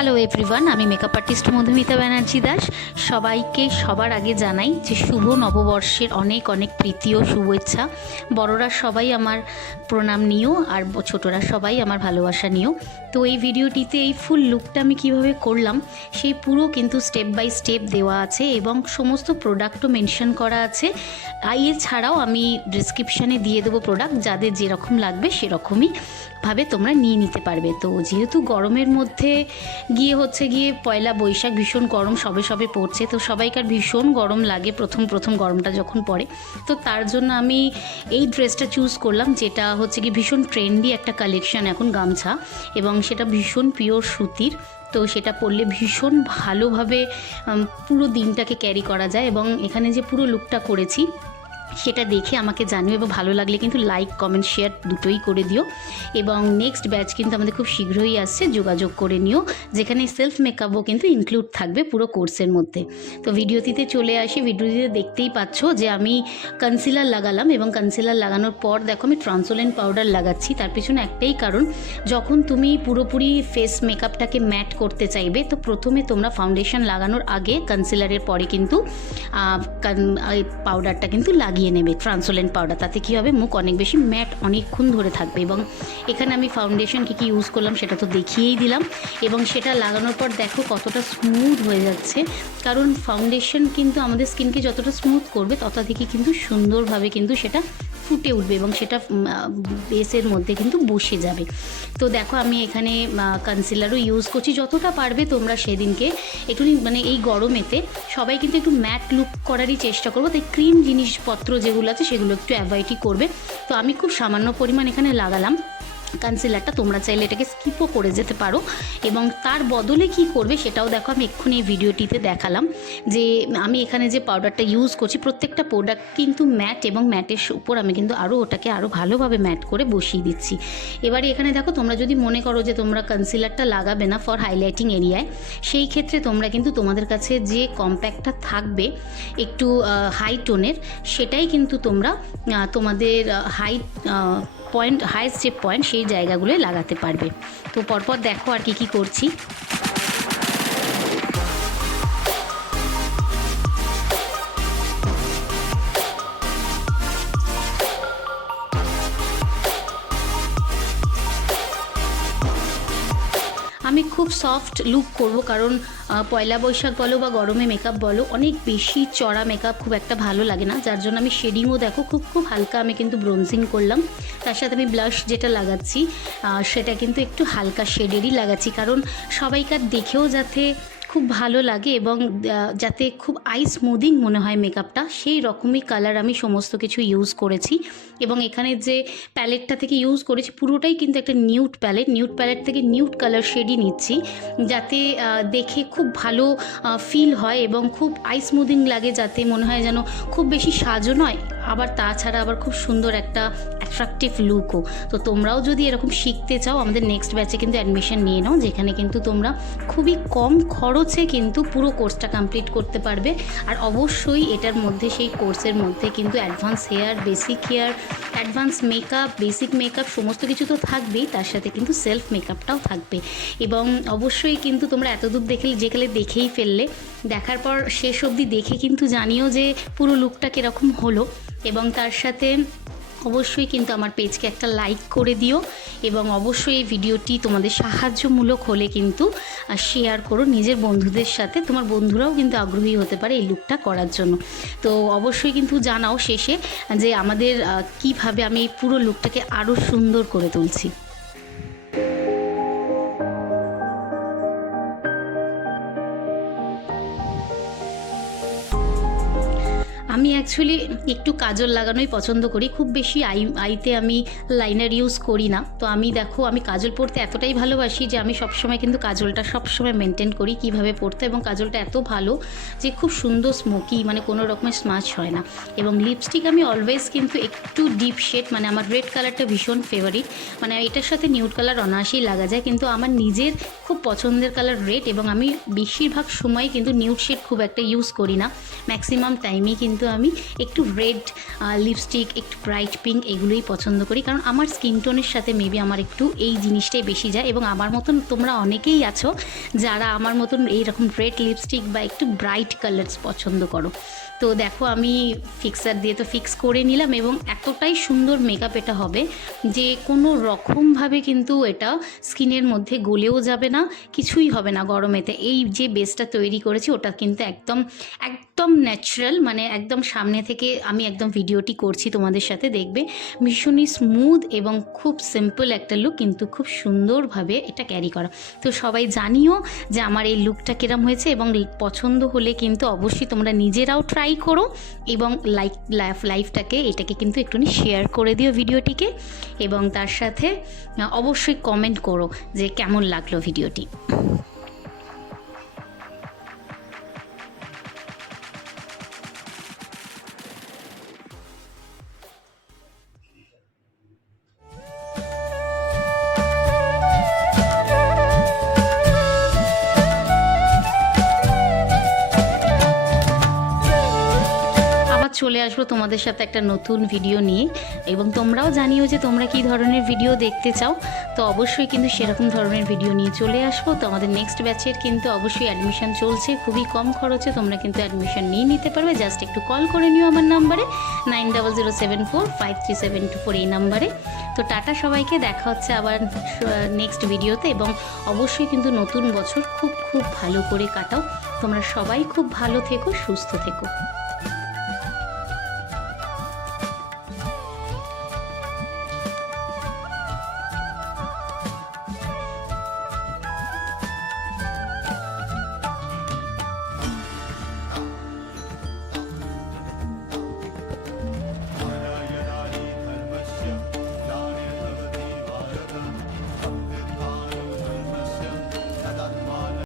Hello everyone, আমি makeup artist Madhumita Banerjee Das. সবাইকে সবার আগে জানাই যে শুভ নববর্ষের অনেক অনেক প্রীতি ও শুভেচ্ছা। বড়রা সবাই আমার প্রণাম নিও, আর ছোটরা সবাই আমার ভালোবাসা নিও। তো এই ভিডিওটিতে এই ফুল লুকটা আমি কিভাবে করলাম সেই পুরো কিন্তু স্টেপ বাই স্টেপ দেওয়া আছে এবং সমস্ত প্রোডাক্টও মেনশন করা আছে। এছাড়াও আমি ডিসক্রিপশানে দিয়ে দেবো প্রোডাক্ট, যাদের যেরকম লাগবে সেরকমই ভাবে তোমরা নিয়ে নিতে পারবে। তো যেহেতু গরমের মধ্যে গিয়ে পয়লা বৈশাখ, ভীষণ গরম সবে সবে পড়ছে, তো সবাইকার ভীষণ গরম লাগে প্রথম গরমটা যখন পড়ে। তো তার জন্য আমি এই ড্রেসটা চুজ করলাম, যেটা হচ্ছে কি ভীষণ ট্রেন্ডি একটা কালেকশন এখন, গামছা, এবং সেটা ভীষণ পিওর সুতির। তো সেটা পরলে ভীষণ ভালোভাবে পুরো দিনটাকে ক্যারি করা যায়। এবং এখানে যে পুরো লুকটা করেছি সেটা দেখে আমাকে জানিও, এবং ভালো লাগলে কিন্তু লাইক, কমেন্ট, শেয়ার দুটোই করে দিও। এবং নেক্সট ব্যাচ কিন্তু আমাদের খুব শীঘ্রই আসছে, যোগাযোগ করে নিও, যেখানে সেলফ মেকআপও কিন্তু ইনক্লুড থাকবে পুরো কোর্সের মধ্যে। তো ভিডিওটিতে চলে আসি। ভিডিওটিতে দেখতেই পাচ্ছ যে আমি কনসিলার লাগালাম, এবং কনসিলার লাগানোর পর দেখো আমি ট্রান্সপারেন্ট পাউডার লাগাচ্ছি। তার পিছনে একটাই কারণ, যখন তুমি পুরোপুরি ফেস মেকআপটাকে ম্যাট করতে চাইবে, তো প্রথমে তোমরা ফাউন্ডেশন লাগানোর আগে কনসিলারের পরে কিন্তু পাউডারটা কিন্তু লাগিয়ে নেবে, ট্রান্সপারেন্ট পাউডার। তাতে কী হবে, মুখ অনেক বেশি ম্যাট অনেকক্ষণ ধরে থাকবে। এবং এখানে আমি ফাউন্ডেশন কী ইউজ করলাম সেটা তো দেখিয়েই দিলাম, এবং সেটা লাগানোর পর দেখো কতটা স্মুথ হয়ে যাচ্ছে। কারণ ফাউন্ডেশন কিন্তু আমাদের স্কিনকে যতটা স্মুথ করবে ততদিকে কিন্তু সুন্দরভাবে কিন্তু সেটা ফুটে উঠবে এবং সেটা বেসের মধ্যে কিন্তু বসে যাবে। তো দেখো আমি এখানে কনসিলারও ইউজ করছি। যতটা পারবে তোমরা সেদিনকে একটু মানে এই গরমেতে সবাই কিন্তু একটু ম্যাট লুক করারই চেষ্টা করবো, তাই ক্রিম জিনিসপত্র যেগুলো আছে সেগুলো একটু অ্যাভয়েডই করবে। তো আমি খুব সামান্য পরিমাণ এখানে লাগালাম কনসিলারটা, তোমরা চাইলে এটাকে স্কিপও করে যেতে পারো। এবং তার বদলে কি করবে সেটাও দেখো, আমি এক্ষুনি এই ভিডিওটিতে দেখালাম যে আমি এখানে যে পাউডারটা ইউজ করছি, প্রত্যেকটা প্রোডাক্ট কিন্তু ম্যাট, এবং ম্যাটের উপর আমি কিন্তু ওটাকে আরও ভালোভাবে ম্যাট করে বসিয়ে দিচ্ছি। এবারে এখানে দেখো, তোমরা যদি মনে করো যে তোমরা কনসিলারটা লাগাবে না ফর হাইলাইটিং এরিয়ায়, সেই ক্ষেত্রে তোমরা কিন্তু তোমাদের কাছে যে কম্প্যাক্টটা থাকবে একটু হাই টোনের, সেটাই কিন্তু তোমরা তোমাদের হাইস্ট যে পয়েন্ট সেই জায়গাগুলোয় লাগাতে পারবে। তো পরপর দেখো আর কি করছি। আমি খুব সফট লুক করব, কারণ পয়লা বৈশাখ বলো বা গরমে মেকআপ বলো, অনেক বেশি চড়া মেকআপ খুব একটা ভালো লাগে না। যার জন্য আমি শেডিংও দেখো খুব হালকা আমি কিন্তু ব্রোনজিং করলাম। তার সাথে আমি ব্লাশ যেটা লাগাচ্ছি সেটা কিন্তু একটু হালকা শেডেরই লাগাচ্ছি, কারণ সবাইকার দেখেও যাতে খুব ভালো লাগে এবং যাতে খুব আই স্মুদিং মনে হয় মেকআপটা, সেই রকমই কালার আমি সমস্ত কিছু ইউজ করেছি। এবং এখানে যে প্যালেটটা থেকে ইউজ করেছি পুরোটাই কিন্তু একটা নিউড প্যালেট থেকে নিউড কালার শেডই নিচ্ছি, যাতে দেখে খুব ভালো ফিল হয় এবং খুব আই স্মুদিং লাগে, যাতে মনে হয় যেন খুব বেশি সাজও নয়, আবার তাছাড়া আবার খুব সুন্দর একটা অ্যাট্রাকটিভ লুকও। তো তোমরাও যদি এরকম শিখতে চাও, আমাদের নেক্সট ব্যাচে কিন্তু অ্যাডমিশন নিয়ে নাও, যেখানে কিন্তু তোমরা খুবই কম খরচে কিন্তু পুরো কোর্সটা কমপ্লিট করতে পারবে। আর অবশ্যই এটার মধ্যে, সেই কোর্সের মধ্যে কিন্তু advance hair, basic hair, advance makeup, basic makeup সমস্ত কিছু তো থাকবেই, তার সাথে কিন্তু সেলফ মেকআপটাও থাকবে। এবং অবশ্যই কিন্তু তোমরা এতদূর যেখানে দেখেই ফেললে, দেখার পর শেষ অবধি দেখে কিন্তু জানিও যে পুরো লুকটা কীরকম হলো। এবং তার সাথে অবশ্যই কিন্তু আমার পেজকে একটা লাইক করে দিও, এবং অবশ্যই এই ভিডিওটি তোমাদের সাহায্যমূলক হলে কিন্তু শেয়ার করো নিজের বন্ধুদের সাথে। তোমার বন্ধুরাও কিন্তু আগ্রহী হতে পারে এই লুকটা করার জন্য। তো অবশ্যই কিন্তু জানাও শেষে যে আমাদের কিভাবে আমি এই পুরো লুকটাকে আরও সুন্দর করে তুলছি। আমি অ্যাকচুয়ালি একটু কাজল লাগানোই পছন্দ করি, খুব বেশি আইতে আমি লাইনার ইউজ করি না। তো আমি দেখো, আমি কাজল পরতে এতটাই ভালোবাসি যে আমি সবসময় কিন্তু কাজলটা সবসময় মেনটেন করি কীভাবে পরতে, এবং কাজলটা এত ভালো যে খুব সুন্দর স্মোকি, মানে কোনো রকমের স্মাচ হয় না। এবং লিপস্টিক আমি অলওয়েজ কিন্তু একটু ডিপ শেড, মানে আমার রেড কালারটা ভীষণ ফেভারিট, মানে এটার সাথে নিউড কালার অনায়াসেই লাগা যায়, কিন্তু আমার নিজের খুব পছন্দের কালার রেড, এবং আমি বেশিরভাগ সময় কিন্তু নিউড শেড খুব একটা ইউজ করি না, ম্যাক্সিমাম টাইমেই কিন্তু আমি একটু রেড লিপস্টিক, একটু ব্রাইট পিঙ্ক এগুলোই পছন্দ করি, কারণ আমার স্কিন টোনের সাথে মেবি আমার একটু এই জিনিসটাই বেশি যায়। এবং আমার মতন তোমরা অনেকেই আছো যারা আমার মতন এইরকম রেড লিপস্টিক বা একটু ব্রাইট কালার্স পছন্দ করো। তো দেখো আমি ফিক্সার দিয়ে তো ফিক্স করে নিলাম, এবং এতটাই সুন্দর মেকআপ এটা হবে যে কোনো রকমভাবে কিন্তু এটা স্কিনের মধ্যে গলেও যাবে না, কিছুই হবে না গরমেতে। এই যে বেসটা তৈরি করেছি ওটা কিন্তু একদম একদম ন্যাচারাল, মানে একদম সামনে থেকে আমি একদম ভিডিওটি করছি তোমাদের সাথে, দেখবে ভীষণই স্মুথ এবং খুব সিম্পল একটা লুক, কিন্তু খুব সুন্দরভাবে এটা ক্যারি করা। তো সবাই জানিও যে আমার এই লুকটা কিরম হয়েছে, এবং পছন্দ হলে কিন্তু অবশ্যই তোমরা নিজেরাও ট্রাই করো, এবং এটাকে কিন্তু একটুখানি শেয়ার করে দিও ভিডিওটিকে, এবং তার সাথে অবশ্যই কমেন্ট করো যে কেমন লাগলো ভিডিওটি। চলে আসবো তোমাদের সাথে একটা নতুন ভিডিও নিয়ে, এবং তোমরাও জানিও যে তোমরা কী ধরনের ভিডিও দেখতে চাও। তো অবশ্যই কিন্তু সেরকম ধরনের ভিডিও নিয়ে চলে আসবো। তো আমাদের নেক্সট ব্যাচের কিন্তু অবশ্যই অ্যাডমিশন চলছে, খুবই কম খরচে তোমরা কিন্তু অ্যাডমিশন নিয়ে নিতে পারবে। জাস্ট একটু কল করে নিও আমার নাম্বারে 9007453724 এই নাম্বারে। তো টাটা সবাইকে, দেখা হচ্ছে আবার নেক্সট ভিডিওতে, এবং অবশ্যই কিন্তু নতুন বছর খুব খুব ভালো করে কাটাও। তোমরা সবাই খুব ভালো থেকো, সুস্থ থেকো।